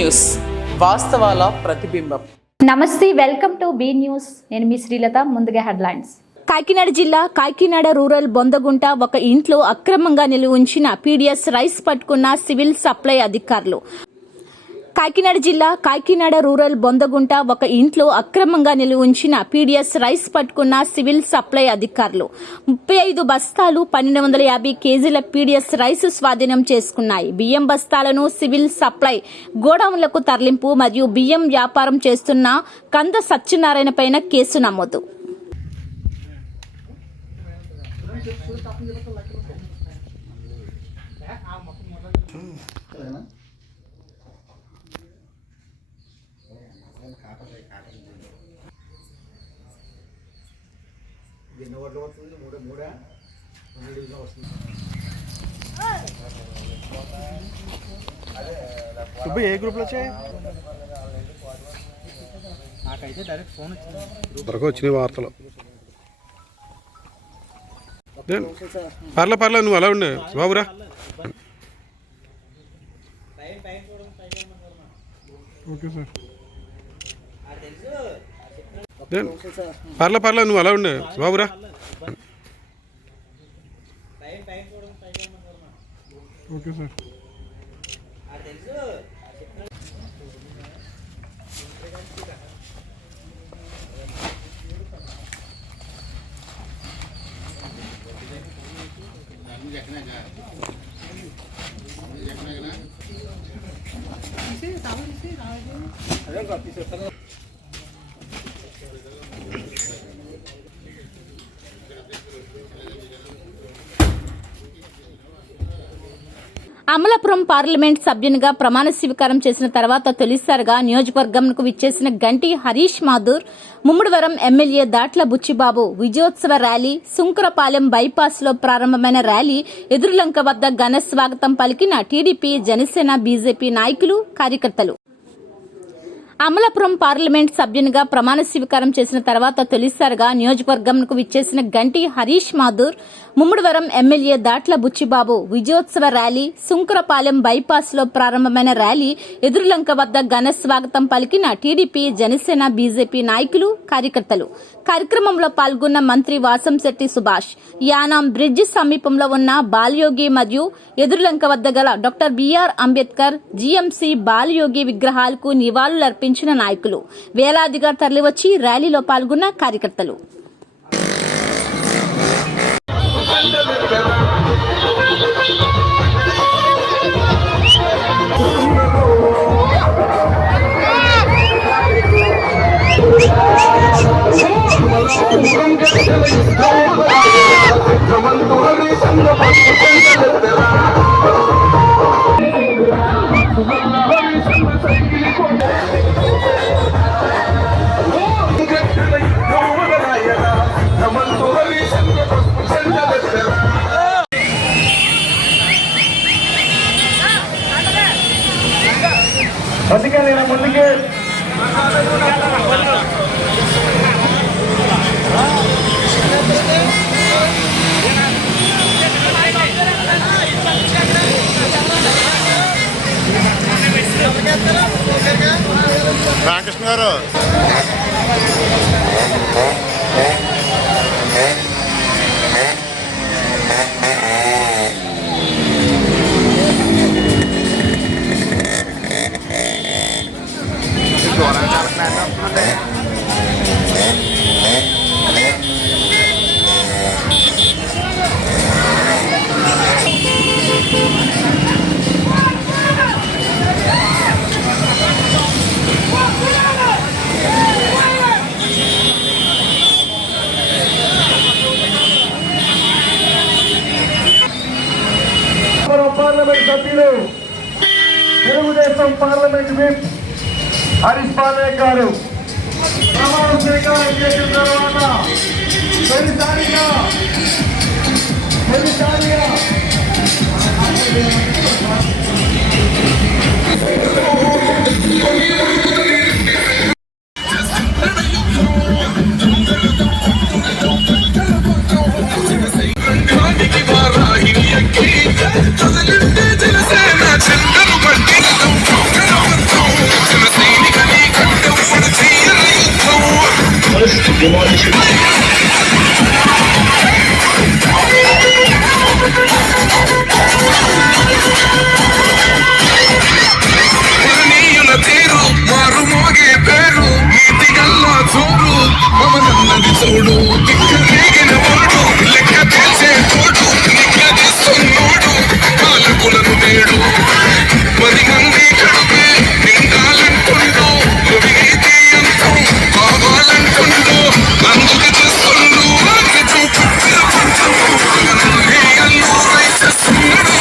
News, వాస్తవాల ప్రతిబింబం. నమస్తే, welcome to be news. నేను మీ శ్రీలత. ముందుగా హెడ్లైన్స్. కాకినాడ జిల్లా కాకినాడ రూరల్ బొందగుంట ఒక ఇంట్లో అక్రమంగా నిలువ ఉంచిన పీడీఎస్ రైస్ పట్టుకున్న సివిల్ సప్లై అధికారులు. కాకినాడ జిల్లా కాకినాడ రూరల్ బొందగుంట ఒక ఇంట్లో అక్రమంగా నిలువ ఉంచిన పీడీఎస్ రైస్ పట్టుకున్న సివిల్ సప్లై అధికారులు 35 బస్తాలు 1250 కేజీల పీడీఎస్ రైస్ స్వాధీనం చేసుకున్నాయి. బియ్యం బస్తాలను సివిల్ సప్లై గోడౌన్లకు తరలింపు మరియు బియ్యం వ్యాపారం చేస్తున్న కంద సత్యనారాయణ పైన కేసు నమోదు. ఏ గ్రూప్లో వచ్చినాయి వార్తలు? పర్లే నువ్వు అలా ఉండే బాబురా. Okay sir. పర్లే నువ్వు అలా ఉండే బాబురా. Okay sir. అమలాపురం పార్లమెంట్ సభ్యునిగా ప్రమాణ స్వీకారం చేసిన తర్వాత తొలిసారిగా నియోజకవర్గంకు విచ్చేసిన గంటి హరీష్ మాథూర్, ముమ్మడివరం ఎమ్మెల్యే దాట్ల బుచ్చిబాబు విజయోత్సవ ర్యాలీ, సుంకరపాలెం బైపాస్ లో ప్రారంభమైన ర్యాలీ ఎదురులంక వద్ద ఘన స్వాగతం పలికిన టీడీపీ, జనసేన, బీజేపీ నాయకులు, కార్యకర్తలు. అమలాపురం పార్లమెంట్ సభ్యునిగా ప్రమాణ స్వీకారం చేసిన తర్వాత తొలిసారిగా నియోజకవర్గంకు విచ్చేసిన గంటి హరీష్ మాథూర్, ముమ్మడివరం ఎమ్మెల్యే దాట్ల బుచ్చిబాబు విజయోత్సవ ర్యాలీ, సుంకరపాలెం బైపాస్ లో ప్రారంభమైన ర్యాలీ ఎదురులంక వద్ద ఘన స్వాగతం పలికిన టీడీపీ, జనసేన, బీజేపీ నాయకులు, కార్యకర్తలు. కార్యక్రమంలో పాల్గొన్న మంత్రి వాసంశెట్టి సుభాష్ యానాం బ్రిడ్జి సమీపంలో ఉన్న బాలయోగి మరియు ఎదురులంక వద్ద గల doctor BR Ambedkar GMC Balayogi విగ్రహాలకు నివాళులర్పించిన నాయకులు, వేలాదిగా తరలివచ్చి ర్యాలీలో పాల్గొన్న కార్యకర్తలు. ముందుకే రామకృష్ణ గారు పార్లమెంట్ సభ్యులు, తెలుగుదేశం పార్లమెంట్ విప్ హరీష్ మాథూర్ గారు ప్రమాణ స్వీకారం చేసిన తర్వాత తొలిసారిగా Just a little bit of the sand, I just never went. మహనీయుల తీరు మారు మోగే పేరు నీతి గల్లా చూడు మమనన్నది చూడు దిక్కరేగిన వాడు లెక్క తెలిసే తోడు నిగ్గదిస్తున్నాడు పాలకులను నేడు 10 మంది కడుపే నిండాలంటుండు నువ్వేది అంతం కావాలంటుండు అందుకు చేస్తుండు అల్లు రైతున్నాడు.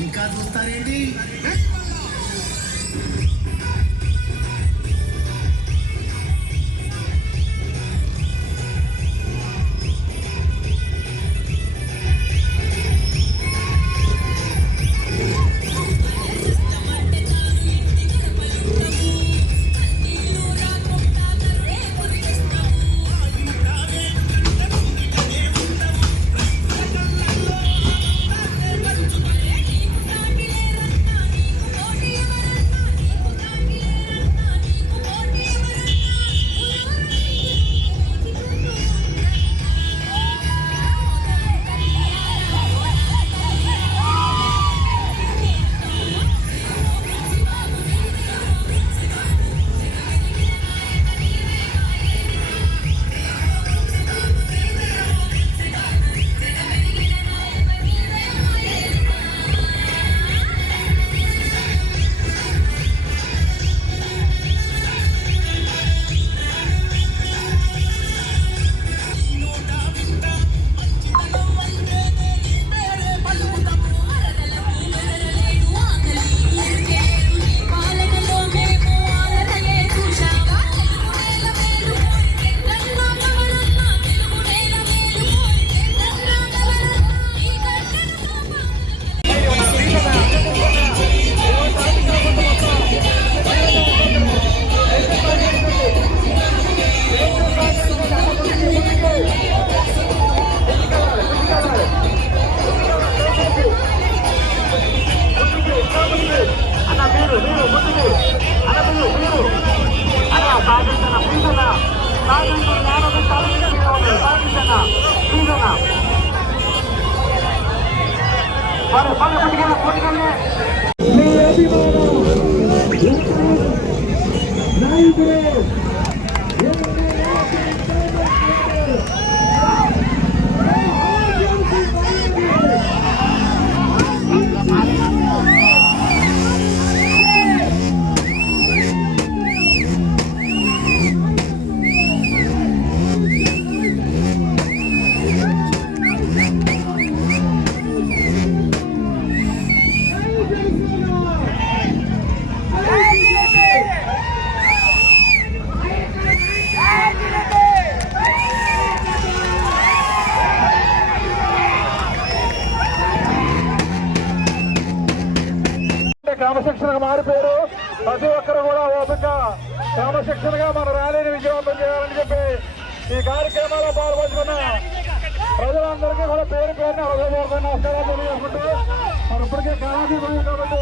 ఇంకా చూస్తారేంటి? క్రమశిక్షణగా మారిపోయారు. ప్రతి ఒక్కరు కూడా ఓపిక క్రమశిక్షణగా మన ర్యాలీని విజయవంతం చేయాలని చెప్పి ఈ కార్యక్రమాల్లో పాల్గొంటున్న ప్రజలందరికీ కూడా పేరు పేరున హృదయపూర్వక నమస్కారాలు తెలియజేసుకుంటూ మరి ఇప్పటికే కాలాతీతమైంది కాబట్టి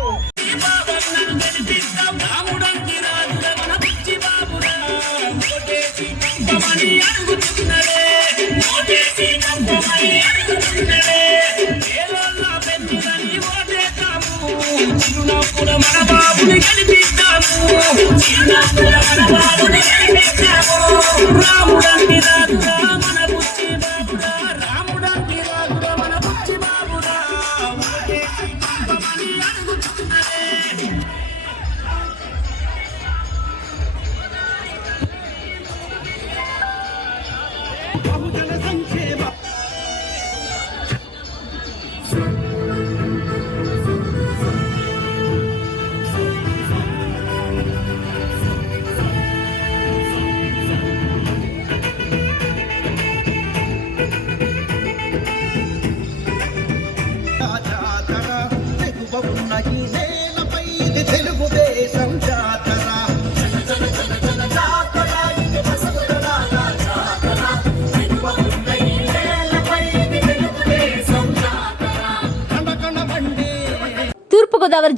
మన బాబుని గెలిపిస్తాము, రాముడంటి రాజుగా మన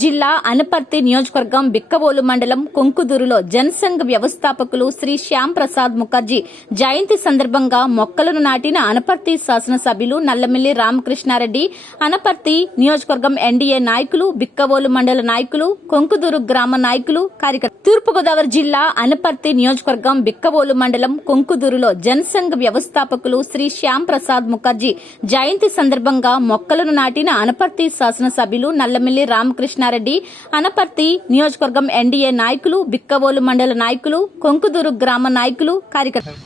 జిల్లా అనపర్తి నియోజకవర్గం బిక్కవోలు మండలం కొంకుదూరులో జనసంఘ్ వ్యవస్థాపకులు శ్రీ శ్యామ్ ప్రసాద్ ముఖర్జీ జయంతి సందర్భంగా మొక్కలను నాటిన అనపర్తి శాసనసభ్యులు నల్లమిల్లి రామకృష్ణారెడ్డి, అనపర్తి నియోజకవర్గం ఎన్డీఏ నాయకులు, బిక్కవోలు మండల నాయకులు, కొంకుదూరు గ్రామ నాయకులు, కార్యకర్తలు. తూర్పుగోదావరి జిల్లా అనపర్తి నియోజకవర్గం బిక్కవోలు మండలం కొంకుదూరులో జనసంఘ్ వ్యవస్థాపకులు శ్రీ శ్యామ్ ప్రసాద్ ముఖర్జీ జయంతి సందర్భంగా మొక్కలను నాటిన అనపర్తి శాసనసభ్యులు నల్లమిల్లి రామకృష్ణారెడ్డి, అనపర్తి నియోజకవర్గం ఎన్డీఏ నాయకులు, బిక్కవోలు మండల నాయకులు, కొంకుదూరు గ్రామ నాయకులు, కార్యకర్తలు.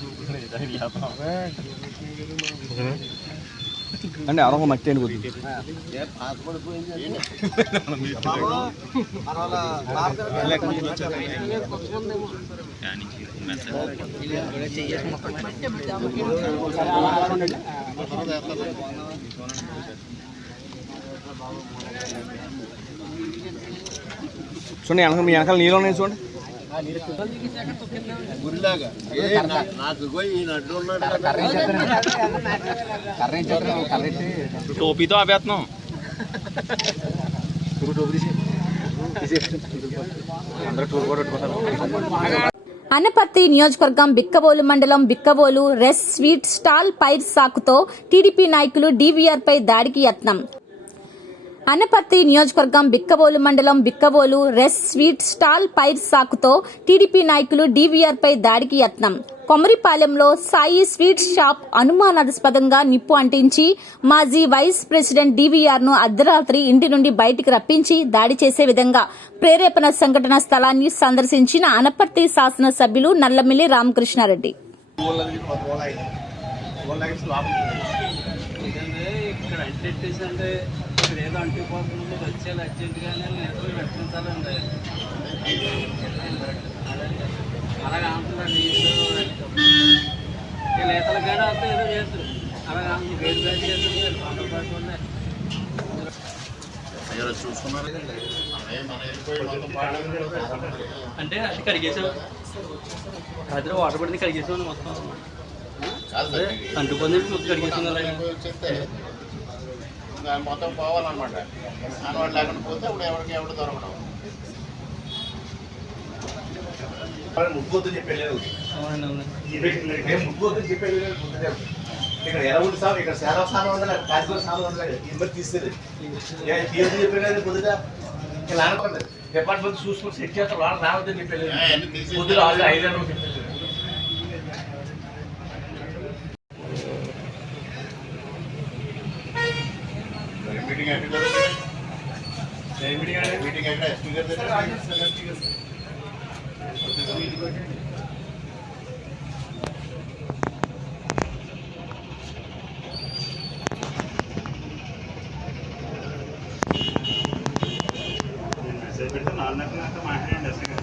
అంటే అరొక మట్టి అని కొద్ది చూడండి వెనక మీ వెనకాల నీళ్ళు ఉన్నాయి చూడండి. టోపీతో ఆపేస్తున్నాం. అనపర్తి నియోజకవర్గం బిక్కవోలు మండలం బిక్కవోలు రెస్ స్వీట్ స్టాల్ పైర్ సాకుతో టీడీపీ నాయకులు డీవీఆర్ పై దాడికి యత్నం. అనపర్తి నియోజకవర్గం బిక్కవోలు మండలం బిక్కవోలు రెస్ స్వీట్ స్టాల్ పైర్ సాకుతో టీడీపీ నాయకులు డీవీఆర్ పై దాడికి యత్నం. కొమరిపాలెంలో సాయి స్వీట్ షాప్ అనుమానాస్పదంగా నిప్పు అంటించి మాజీ వైస్ ప్రెసిడెంట్ డీవీఆర్ ను అర్ధరాత్రి ఇంటి నుండి బయటికి రప్పించి దాడి చేసే విధంగా ప్రేరేపణ సంఘటన స్థలాన్ని సందర్శించిన అనపర్తి శాసనసభ్యులు నల్లమిల్లి రామకృష్ణారెడ్డి. ఏదో అంటుకోకుండా వచ్చేది అర్జెంటుగానే ఏదో రక్షించాలండి. అలాగే అంటున్నాడు ఈతల గడ అంతా ఏదో చేస్తారు. అలాగే గేట్ బ్యాట్ చేస్తారు. అంటే అది కడిగేసావు, రాత్రి వాటర్ పడింది కడిగేసావు మొత్తం. అంటుకుంది కడిగేసాం. అలాగే మొత్తం పోవాలన్నమాట. దానివల్ల లేకుండా పోతే ఇప్పుడు ఎవరు దొరకడం. ముగ్గుతో చెప్పలేదు, ముగ్గుతో చెప్పలేదు. ఇక్కడ ఎలా ఉంది సార్, ఇక్కడ సేవ స్థానం ఉండాలి, కాశీలో స్థానం ఉండాలి. ఇద్దరు తీసేది చెప్పలేదు. పొద్దుట ఇలా అనుకోండి డిపార్ట్మెంట్ చూసుకుని సెట్ చేస్తారు. వాళ్ళు రావద్దని చెప్పలేదు. పొద్దున 5 చెప్పలేదు. మీటింగ్ ఎక్కడ ఎస్పీ గారి దగ్గర మెసేజ్ పెడితే 4 మాట్లాడండి. ఎస్పీ గారు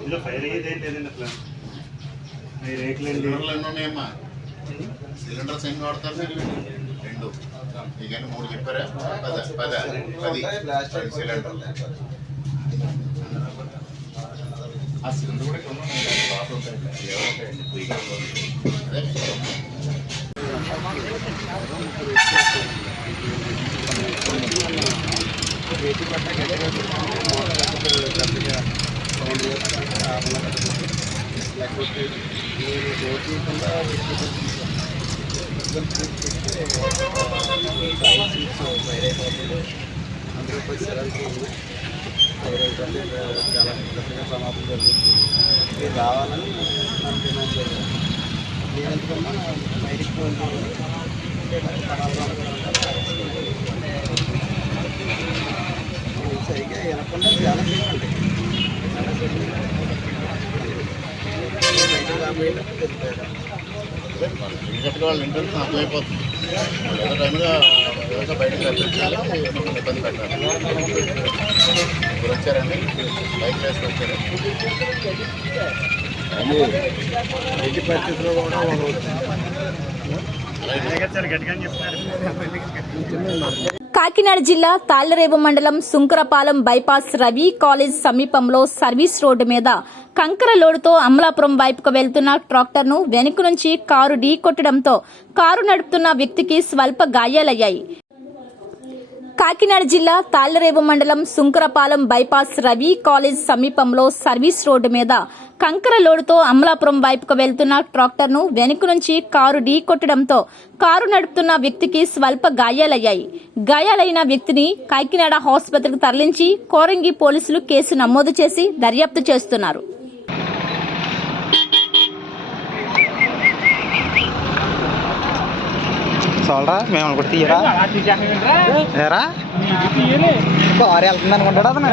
ఇందులో ఫైర్ అయ్యేది ఏం లేదండి. అట్లా సిలిండర్లు ఎన్ని ఉన్నాయమ్మా? సిలిండర్స్ ఎన్ని వాడతారు మీరు? 2. ఇక 3 చెప్పారా? 10 సిలిండర్లు. ఆ సిలిండర్ కూడా ఇక్కడ లేకపోతే మీరు రోడ్కుండా అందరూ పరిసరాలకి చాలా పెద్దగా సమాపం జరుగుతుంది. మీరు రావాలని నాకు డిమాండ్ చేయాలి. మీరు ఎందుకన్నా బయటికి సరిగ్గా వినకుండా చాలా చేయండి. రీసెంట్గా వాళ్ళు ఇంటర్వ్యూ అర్థమైపోతుంది. ఏదో టైంగా ఏదో బయటకు రప్పించాలి, మమ్మల్ని ఇబ్బంది పెట్టాలి. ఇప్పుడు వచ్చారండి, బైక్ వేసి వచ్చారండి. ఎట్టి పరిస్థితుల్లో కూడా గట్టిగా చెప్తున్నారు. కాకినాడ జిల్లా తాళ్లరేవు మండలం సుంకరపాలెం బైపాస్ రవి కాలేజ్ సమీపంలో సర్వీస్ రోడ్డు మీద కంకర లోడుతో అమలాపురం వైపుకు వెళ్తున్న ట్రాక్టర్ను వెనుక నుంచి కారు ఢీకొట్టడంతో కారు నడుపుతున్న వ్యక్తికి స్వల్ప గాయాలయ్యాయి. కాకినాడ జిల్లా తాళ్లరేవు మండలం సుంకరపాలెం బైపాస్ రవి కాలేజ్ సమీపంలో సర్వీస్ రోడ్డు మీద కంకర లోడుతో అమలాపురం వైపుకు వెళ్తున్న ట్రాక్టర్ను వెనుక నుంచి కారు ఢీకొట్టడంతో కారు నడుపుతున్న వ్యక్తికి స్వల్ప గాయాలయ్యాయి. గాయాలైన వ్యక్తిని కాకినాడ ఆసుపత్రికి తరలించి కోరంగి పోలీసులు కేసు నమోదు చేసి దర్యాప్తు చేస్తున్నారు. సోల్రా మేము అనుకుంటే తీయరా ఏరా కారు వెళ్తుంది అనుకుంటాడు అతను.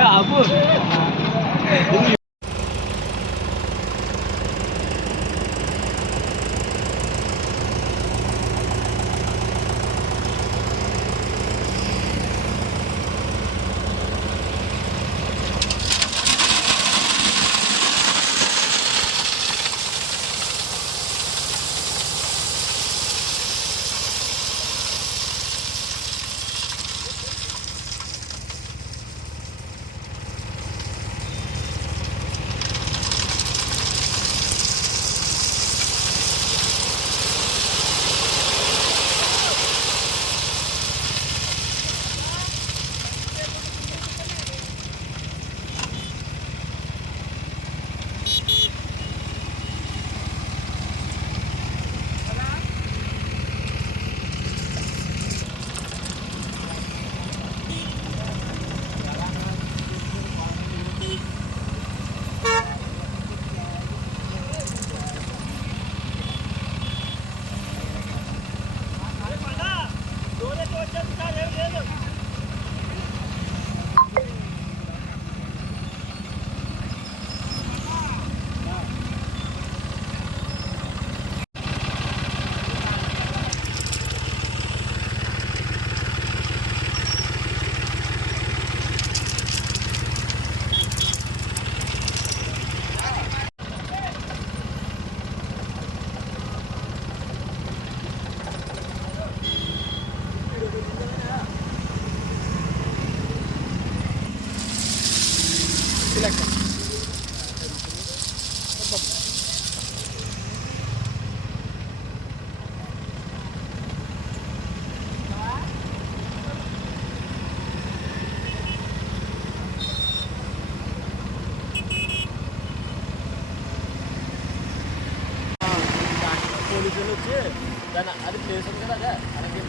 పోలీసులు వచ్చి దాని అది ప్లేస్ ఉంది కదా అలాగే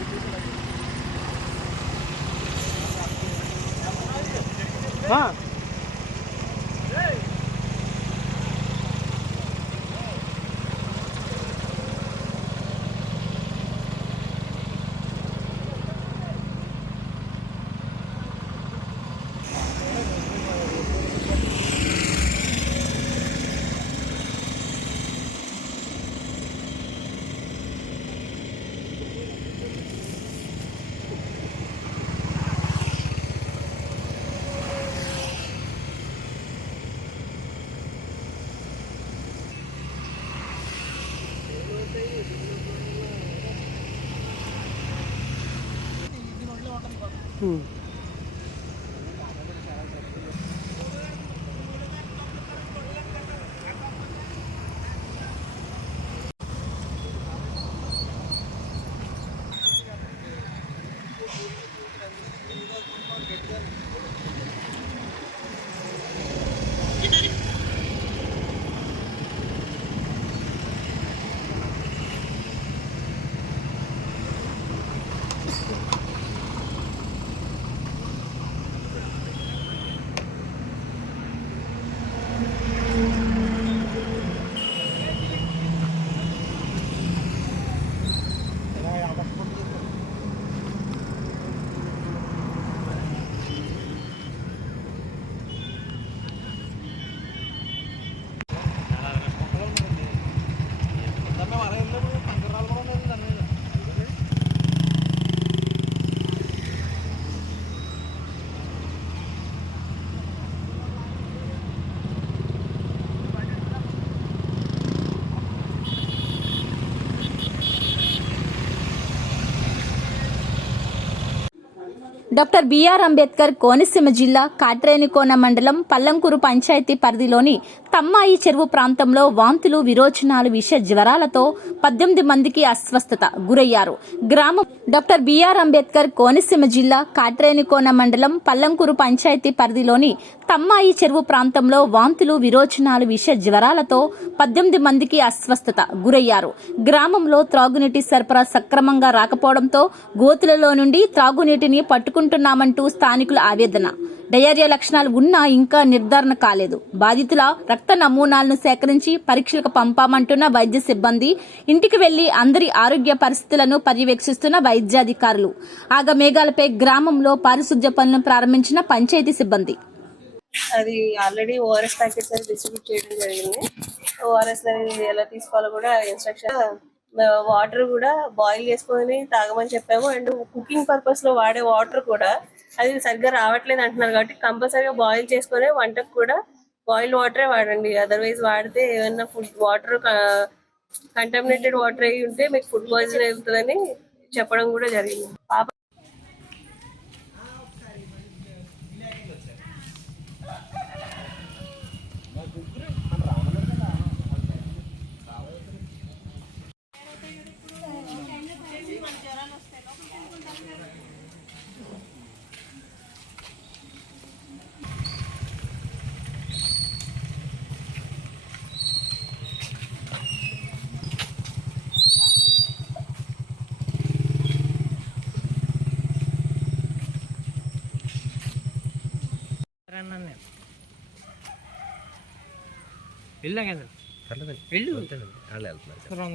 డాక్టర్ బిఆర్ అంబేద్కర్ కోనసీమ జిల్లా కాట్రేనికోన మండలం పల్లంకూరు పంచాయతీ పరిధిలోని తమ్మాయి చెరువు ప్రాంతంలో వాంతులు, విరోచనాలు, విష జ్వరాలతో 18 మందికి అస్వస్థత గురయ్యారు. గ్రామం డాక్టర్ బిఆర్ అంబేద్కర్ కోనసీమ జిల్లా కాట్రేనికోన మండలం పల్లంకూరు పంచాయతీ పరిధిలోని తమ్మాయి చెరువు ప్రాంతంలో వాంతులు, విరోచనాలు, విష జ్వరాలతో 18 మందికి అస్వస్థత గురయ్యారు. గ్రామంలో త్రాగునీటి సరఫరా సక్రమంగా రాకపోవడంతో గోతులలో నుండి త్రాగునీటిని పట్టుకుంటున్నామంటూ స్థానికుల ఆవేదన. డయేరియా లక్షణాలు ఉన్నా ఇంకా నిర్ధారణ కాలేదు. బాధితుల రక్త నమూనాలను సేకరించి పరీక్షలకు పంపామంటున్న వైద్య సిబ్బంది, ఇంటికి వెళ్లి అందరి ఆరోగ్య పరిస్థితులను పర్యవేక్షిస్తున్న వైద్యాధికారులు. ఆగమేఘాలపై గ్రామంలో పారిశుద్ధ్య పనులను ప్రారంభించిన పంచాయతీ సిబ్బంది. అది ఆల్రెడీ ఓఆర్ఎస్ ప్యాకెట్స్ అది డిస్ట్రిబ్యూట్ చేయడం జరిగింది. ఓఆర్ఎస్ ఎలా తీసుకోవాలో కూడా ఇన్స్ట్రక్షన్, వాటర్ కూడా బాయిల్ చేసుకొని తాగమని చెప్పాము. అండ్ కుకింగ్ పర్పస్ లో వాడే వాటర్ కూడా అది సరిగ్గా రావట్లేదు అంటున్నారు. కాబట్టి కంపల్సరీగా బాయిల్ చేసుకునే వంటకు కూడా బాయిల్ వాటరే వాడండి. అదర్వైజ్ వాడితే ఏమైనా ఫుడ్ వాటర్ కంటామినేటెడ్ వాటర్ అయి ఉంటే మీకు ఫుడ్ పాయిజన్ అవుతుందని చెప్పడం కూడా జరిగింది. పాప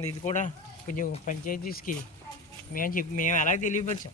ఇది కూడా కొంచెం పంచాయతీస్కి మేము అలాగే తెలియపరిచాం.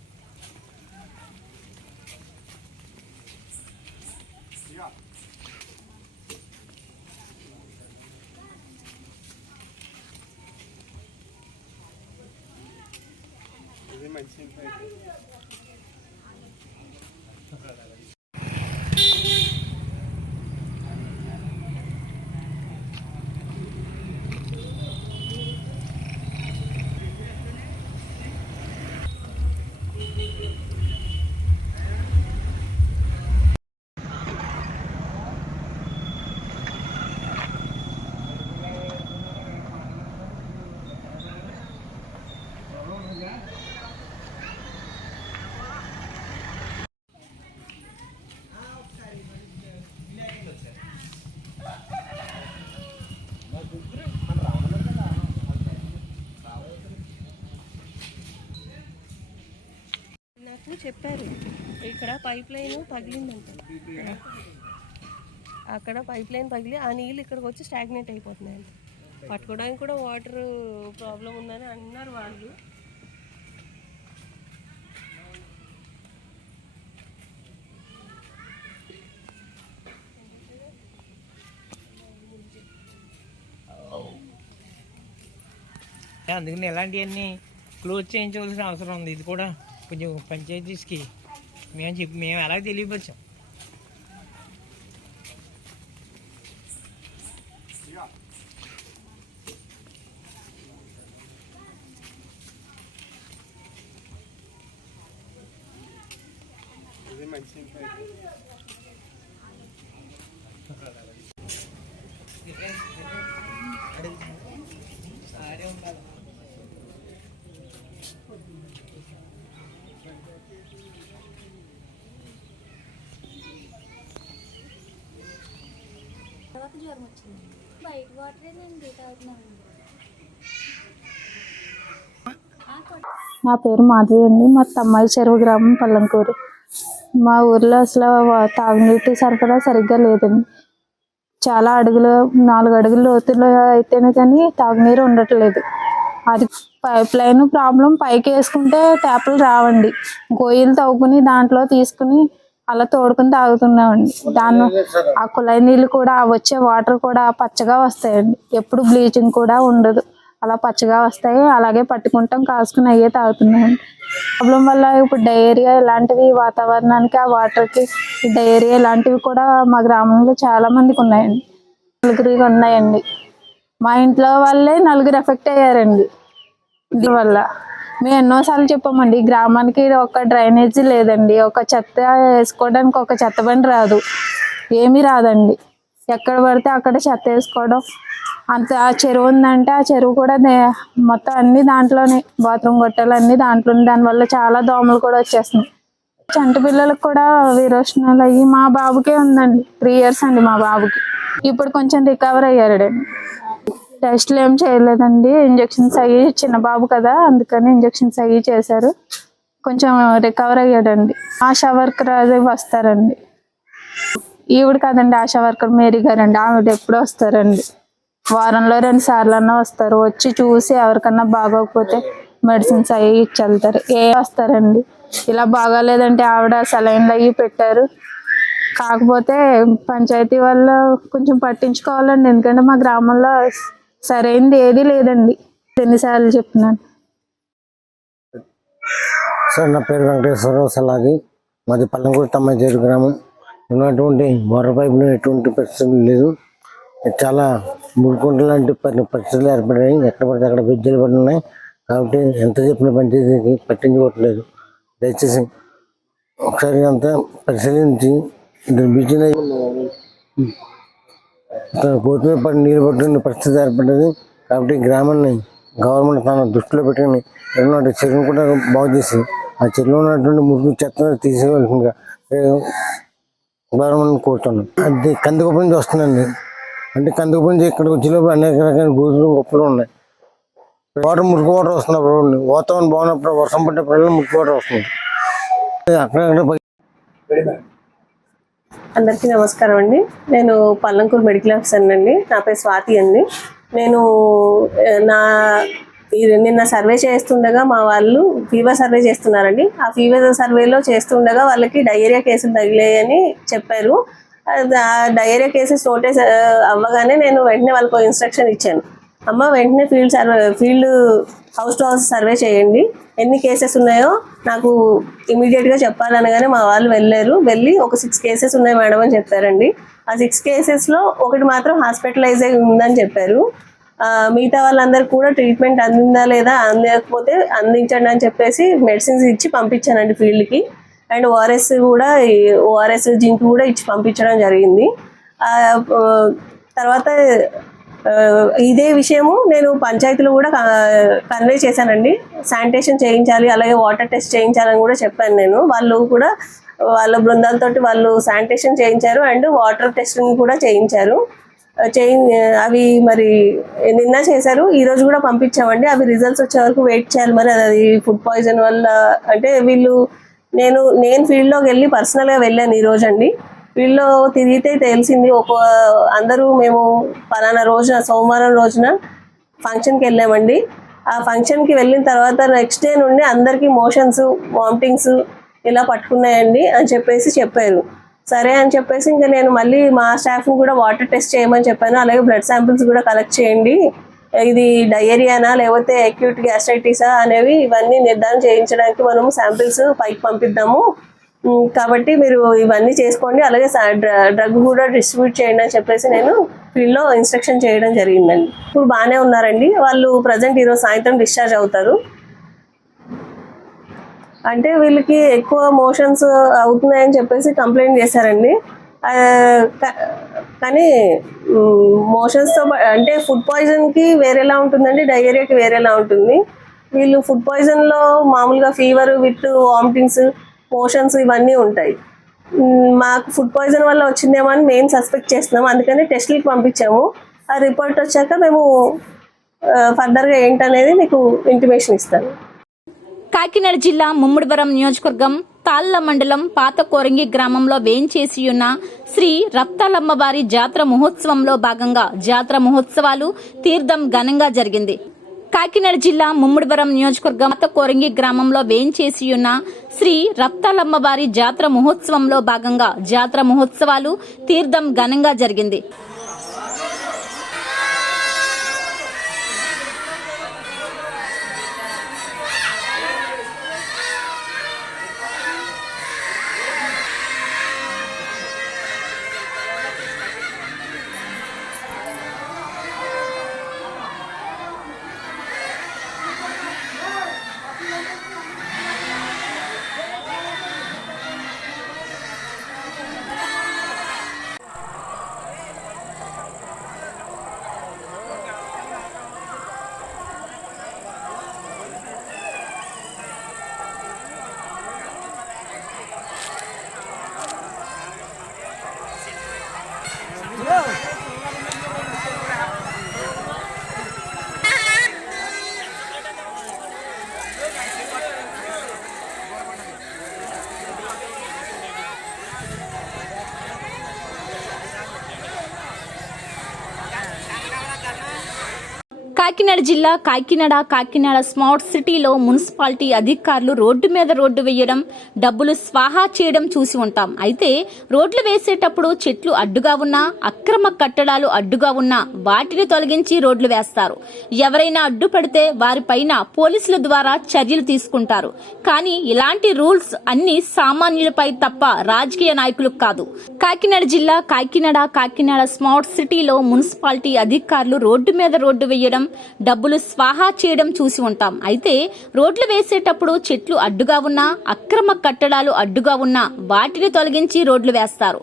నాకు చెప్పారు ఇక్కడ పైప్ లైన్ పగిలిందంట. అక్కడ పైప్ లైన్ పగిలి ఆ నీళ్ళు ఇక్కడికి వచ్చి స్టాగ్నేట్ అయిపోతున్నాయంట. పట్టుకోవడానికి కూడా వాటర్ ప్రాబ్లం ఉందని అన్నారు వాళ్ళు. అందుకని ఎలాంటివన్నీ క్లోజ్ చేయించవలసిన అవసరం ఉంది. ఇది కూడా కొంచెం పంచాయతీస్కి మేము అలాగే తెలియపరిచాం. జ్వరం వచ్చింది. బయట వాటరే నేను తాగుతున్నాను. నా పేరు మాధవి అండి. మా తమ్మాయి చెరువు గ్రామం పల్లంకూరు. మా ఊర్లో అసలు తాగునీటి సరఫరా సరిగ్గా లేదండి. చాలా అడుగులు 4 అడుగుల లోతుల్లో అయితేనే కానీ తాగునీరు ఉండట్లేదు. అది పైప్ లైన్ ప్రాబ్లం. పైకి వేసుకుంటే ట్యాపులు రావండి. గొయ్యలు తవ్వుకుని దాంట్లో తీసుకుని అలా తోడుకుని తాగుతున్నామండి. ఆ కుళాయి నీళ్ళు కూడా వచ్చే వాటర్ కూడా పచ్చగా వస్తాయండి. ఎప్పుడు బ్లీచింగ్ కూడా ఉండదు. అలా పచ్చగా వస్తాయి. అలాగే పట్టుకుంటాం, కాసుకుని అయ్యే తాగుతున్నామండి. ప్రాబ్లం వల్ల ఇప్పుడు డయేరియా ఇలాంటివి వాతావరణానికి, ఆ వాటర్కి డయేరియా ఇలాంటివి కూడా మా గ్రామంలో చాలా మందికి ఉన్నాయండి. 4 ఉన్నాయండి. మా ఇంట్లో వాళ్ళే 4 ఎఫెక్ట్ అయ్యారండి దీనివల్ల. మేము ఎన్నోసార్లు చెప్పామండి, గ్రామానికి ఒక డ్రైనేజీ లేదండి, ఒక చెత్త వేసుకోవడానికి ఒక చెత్త బండి రాదు, ఏమీ రాదండి. ఎక్కడ పడితే అక్కడ చెత్త వేసుకోవడం. అంత ఆ చెరువు ఉందంటే ఆ చెరువు కూడా మొత్తం అన్ని దాంట్లోనే, బాత్రూమ్ గొట్టాలు అన్ని దాంట్లోనే. దానివల్ల చాలా దోమలు కూడా వచ్చేస్తున్నాయి. చంటి పిల్లలకు కూడా విరోచనాలు అయ్యి, మా బాబుకే ఉందండి, 3 years అండి మా బాబుకి. ఇప్పుడు కొంచెం రికవర్ అయ్యాడండి. టెస్ట్లు ఏం చేయలేదండి, ఇంజక్షన్స్ అయ్యి, చిన్న బాబు కదా అందుకని ఇంజక్షన్స్ అయ్యి చేశారు, కొంచెం రికవర్ అయ్యాడండి. ఆశా వర్కర్ అది వస్తారండి. ఈవిడ కదండి ఆశా వర్కర్, మేరీ గారండి, ఆవిడ ఎప్పుడు వస్తారండి, వారంలో 2 సార్లు అన్నా వస్తారు. వచ్చి చూసి ఎవరికన్నా బాగోకపోతే మెడిసిన్స్ అవి ఇచ్చి వెళ్తారు. వస్తారండి. ఇలా బాగాలేదంటే ఆవిడ సెలైన్లు అవి పెట్టారు. కాకపోతే పంచాయతీ వాళ్ళు కొంచెం పట్టించుకోవాలండి, ఎందుకంటే మా గ్రామంలో సరైనది ఏది లేదండి. ఎన్నిసార్లు చెప్తున్నాను సార్. నా పేరు వెంకటేశ్వరరావు సలాది, మాది పల్లంకూరు తమ్మచేరు గ్రామం. ఉన్నటువంటి వాటర్ పైపులు ఎటువంటి పరిస్థితులు లేదు. చాలా ముడుకుంట లాంటి పరిస్థితులు ఏర్పడ్డాయి. ఎక్కడ పడితే అక్కడ బ్రిడ్జిలు పడి ఉన్నాయి. కాబట్టి ఎంత చెప్పిన పంచాయతీకి పట్టించుకోవట్లేదు. దయచేసి ఒకసారి అంతా పరిశీలించి బ్రిడ్జిని గోతుమే పడి నీళ్ళు పట్టుకునే పరిస్థితి ఏర్పడ్డది. కాబట్టి గ్రామాన్ని గవర్నమెంట్ తన దృష్టిలో పెట్టుకుని ఎన్నోటి చెరువును కూడా బాగు చేసి ఆ చెరువులో ఉన్నటువంటి మురుగు చెత్త తీసేవలసిందిగా గవర్నమెంట్ కోరుతున్నాను. అది కందికొప్ప నుంచి వస్తుందండి. అంటే కందుకు నుంచి ఇక్కడికి వచ్చేటప్పుడు అనేక రకాల గోతులు గొప్పలు ఉన్నాయి. వాటర్ మురికి వాటర్ వస్తున్నప్పుడు, వాతావరణం బాగున్నప్పుడు, వర్షం పడ్డప్పుడు మురికి వాటర్ వస్తుంది. అక్కడక్కడ అందరికీ నమస్కారం అండి. నేను పల్లంకూరు మెడికల్ ఆఫీసర్ అండి. నా పేరు స్వాతి అండి. నేను నిన్న సర్వే చేస్తుండగా మా వాళ్ళు ఫీవర్ సర్వే చేస్తున్నారండి. ఆ ఫీవర్ సర్వేలో చేస్తుండగా వాళ్ళకి డయేరియా కేసులు తగిలాయని చెప్పారు. ఆ డయేరియా కేసెస్ నోటీస్ అవ్వగానే నేను వెంటనే వాళ్ళకు ఇన్స్ట్రక్షన్ ఇచ్చాను. అమ్మ వెంటనే field house to house survey చేయండి, ఎన్ని కేసెస్ ఉన్నాయో నాకు ఇమీడియట్గా చెప్పాలనగానే మా వాళ్ళు వెళ్ళి ఒక 6 కేసెస్ ఉన్నాయి మేడం అని చెప్పారండి. ఆ 6 కేసెస్లో ఒకటి మాత్రం హాస్పిటలైజ్ అయి ఉందని చెప్పారు. మిగతా వాళ్ళందరూ కూడా ట్రీట్మెంట్ అందిందా లేదా, అందకపోతే అందించండి అని చెప్పేసి మెడిసిన్స్ ఇచ్చి పంపించానండి ఫీల్డ్కి. అండ్ ఓఆర్ఎస్ జింక్ కూడా ఇచ్చి పంపించడం జరిగింది. తర్వాత ఇదే విషయము నేను పంచాయతీలో కూడా కన్వే చేశానండి. శానిటేషన్ చేయించాలి, అలాగే వాటర్ టెస్ట్ చేయించాలని కూడా చెప్పాను నేను. వాళ్ళు కూడా వాళ్ళ బృందాలతోటి వాళ్ళు శానిటేషన్ చేయించారు అండ్ వాటర్ టెస్టింగ్ కూడా చేయించారు. అవి మరి నిన్న చేశారు, ఈరోజు కూడా పంపించామండి. అవి రిజల్ట్స్ వచ్చే వరకు వెయిట్ చేయాలి. మరి అది ఫుడ్ పాయిజన్ వల్ల అంటే నేను ఫీల్డ్లోకి వెళ్ళి పర్సనల్గా వెళ్ళాను ఈరోజు అండి. ఫీల్డ్లో తిరిగితే తెలిసింది. అందరూ మేము పలానా రోజున సోమవారం రోజున ఫంక్షన్కి వెళ్ళామండి. ఆ ఫంక్షన్కి వెళ్ళిన తర్వాత నెక్స్ట్ డే నుండి అందరికీ మోషన్స్, వామిటింగ్స్ ఇలా పట్టుకున్నాయండి అని చెప్పారు. సరే అని చెప్పేసి ఇంకా నేను మళ్ళీ మా స్టాఫ్ని కూడా వాటర్ టెస్ట్ చేయమని చెప్పాను. అలాగే బ్లడ్ శాంపిల్స్ కూడా కలెక్ట్ చేయండి, ఇది డయేరియానా లేకపోతే అక్యూట్ గ్యాస్ట్రైటిసా అనేవి ఇవన్నీ నిర్ధారణ చేయించడానికి మనము శాంపిల్స్ పైకి పంపిద్దాము. కాబట్టి మీరు ఇవన్నీ చేసుకోండి, అలాగే డ్రగ్ కూడా డిస్ట్రిబ్యూట్ చేయండి అని చెప్పేసి నేను ఫీల్డ్లో ఇన్స్ట్రక్షన్ చేయడం జరిగిందండి. ఇప్పుడు బాగానే ఉన్నారండి వాళ్ళు. ప్రజెంట్ ఈరోజు సాయంత్రం డిశ్చార్జ్ అవుతారు. అంటే వీళ్ళకి ఎక్కువ మోషన్స్ అవుతున్నాయని చెప్పేసి కంప్లైంట్ చేశారండి. కానీ మోషన్స్తో అంటే ఫుడ్ పాయిజన్కి వేరేలా ఉంటుందండి, డయేరియాకి వేరేలా ఉంటుంది. వీళ్ళు ఫుడ్ పాయిజన్లో మామూలుగా ఫీవర్ విత్ వామిటింగ్స్, మోషన్స్ ఇవన్నీ ఉంటాయి. మాకు ఫుడ్ పాయిజన్ వల్ల వచ్చిందేమో అని మేము సస్పెక్ట్ చేస్తున్నాము. అందుకని టెస్ట్లకి పంపించాము. ఆ రిపోర్ట్ వచ్చాక మేము ఫర్దర్గా ఏంటనేది మీకు ఇంటిమేషన్ ఇస్తాను. కాకినాడ జిల్లా ముమ్మడివరం నియోజకవర్గం తాళ్ల మండలం పాత కోరంగి గ్రామంలో వేంచేసి ఉన్న శ్రీ రక్తాలమ్మవారి జాతర మహోత్సవంలో భాగంగా జాతర మహోత్సవాలు తీర్థం ఘనంగా జరిగింది. కాకినాడ జిల్లా ముమ్మడివరం నియోజకవర్గం పాత కోరంగి గ్రామంలో వేంచేసి ఉన్న శ్రీ రక్తాలమ్మవారి జాతర మహోత్సవంలో భాగంగా జాతర మహోత్సవాలు తీర్థం ఘనంగా జరిగింది. కాకినాడ జిల్లా కాకినాడ స్మార్ట్ సిటీలో మున్సిపాలిటీ అధికారులు రోడ్డు మీద రోడ్డు వేయడం, డబ్బులు స్వాహా చేయడం చూసి ఉంటాం. అయితే రోడ్లు వేసేటప్పుడు చెట్లు అడ్డుగా ఉన్నా, అక్రమ కట్టడాలు అడ్డుగా ఉన్నా వాటిని తొలగించి రోడ్లు వేస్తారు. ఎవరైనా అడ్డుపడితే వారిపైన పోలీసుల ద్వారా చర్యలు తీసుకుంటారు. కానీ ఇలాంటి రూల్స్ అన్ని సామాన్యులపై తప్ప రాజకీయ నాయకులకు కాదు. కాకినాడ జిల్లా కాకినాడ స్మార్ట్ సిటీలో మున్సిపాలిటీ అధికారులు రోడ్డు మీద రోడ్డు వేయడం, డబ్బులు స్వాహా చేయడం చూసి ఉంటాం. అయితే రోడ్లు వేసేటప్పుడు చెట్లు అడ్డుగా ఉన్నా, అక్రమ కట్టడాలు అడ్డుగా ఉన్నా వాటిని తొలగించి రోడ్లు వేస్తారు.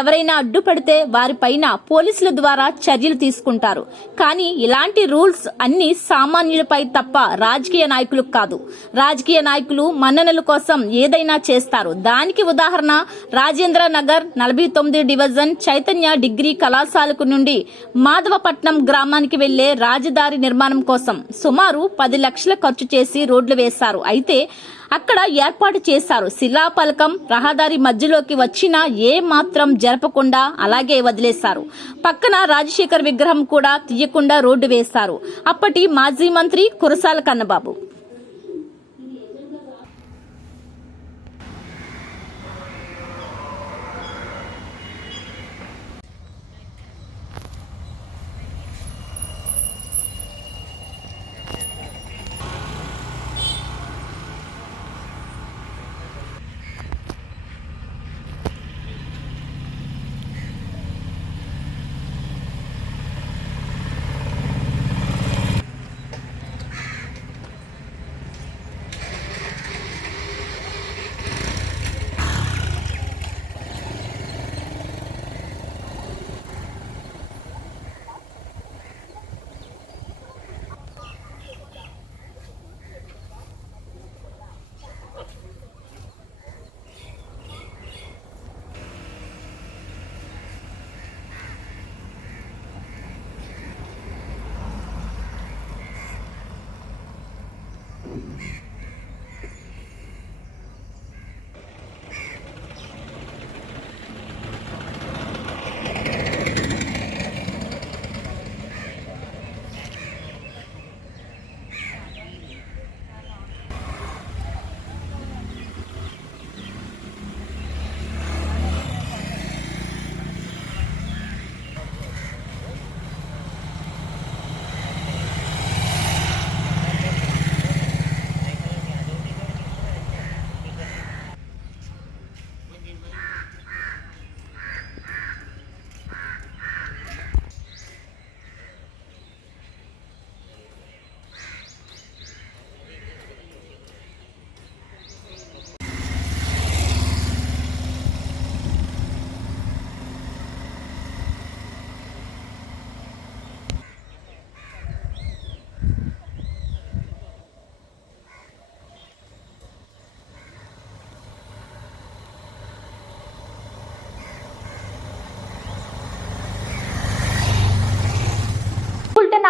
ఎవరైనా అడ్డుపడితే వారిపైన పోలీసుల ద్వారా చర్యలు తీసుకుంటారు. కానీ ఇలాంటి రూల్స్ అన్ని సామాన్యులపై తప్ప రాజకీయ నాయకులకు కాదు. రాజకీయ నాయకులు మన్ననల కోసం ఏదైనా చేస్తారు. దానికి ఉదాహరణ రాజేంద్ర నగర్ 49 డివిజన్ చైతన్య డిగ్రీ కళాశాలకు నుండి మాధవపట్నం గ్రామానికి వెళ్లే రాజధాని నిర్మాణం కోసం సుమారు 10 లక్షల ఖర్చు చేసి రోడ్లు వేశారు. అయితే అక్కడ ఏర్పాటు చేశారు శిలాఫలకం. రహదారి మధ్యలోకి వచ్చినా ఏ మాత్రం జరపకుండా అలాగే వదిలేశారు. పక్కన రాజశేఖర్ విగ్రహం కూడా తీయకుండా రోడ్డు వేశారు. అప్పటి మాజీ మంత్రి కురసాల కన్నబాబు.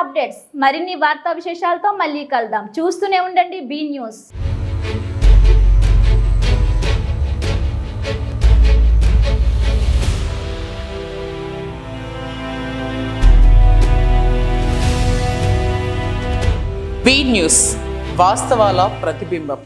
అప్డేట్స్ మరిన్ని వార్తా విశేషాలతో మళ్ళీ కలుద్దాం. చూస్తూనే ఉండండి బీ న్యూస్. బీ న్యూస్, వాస్తవాల ప్రతిబింబం.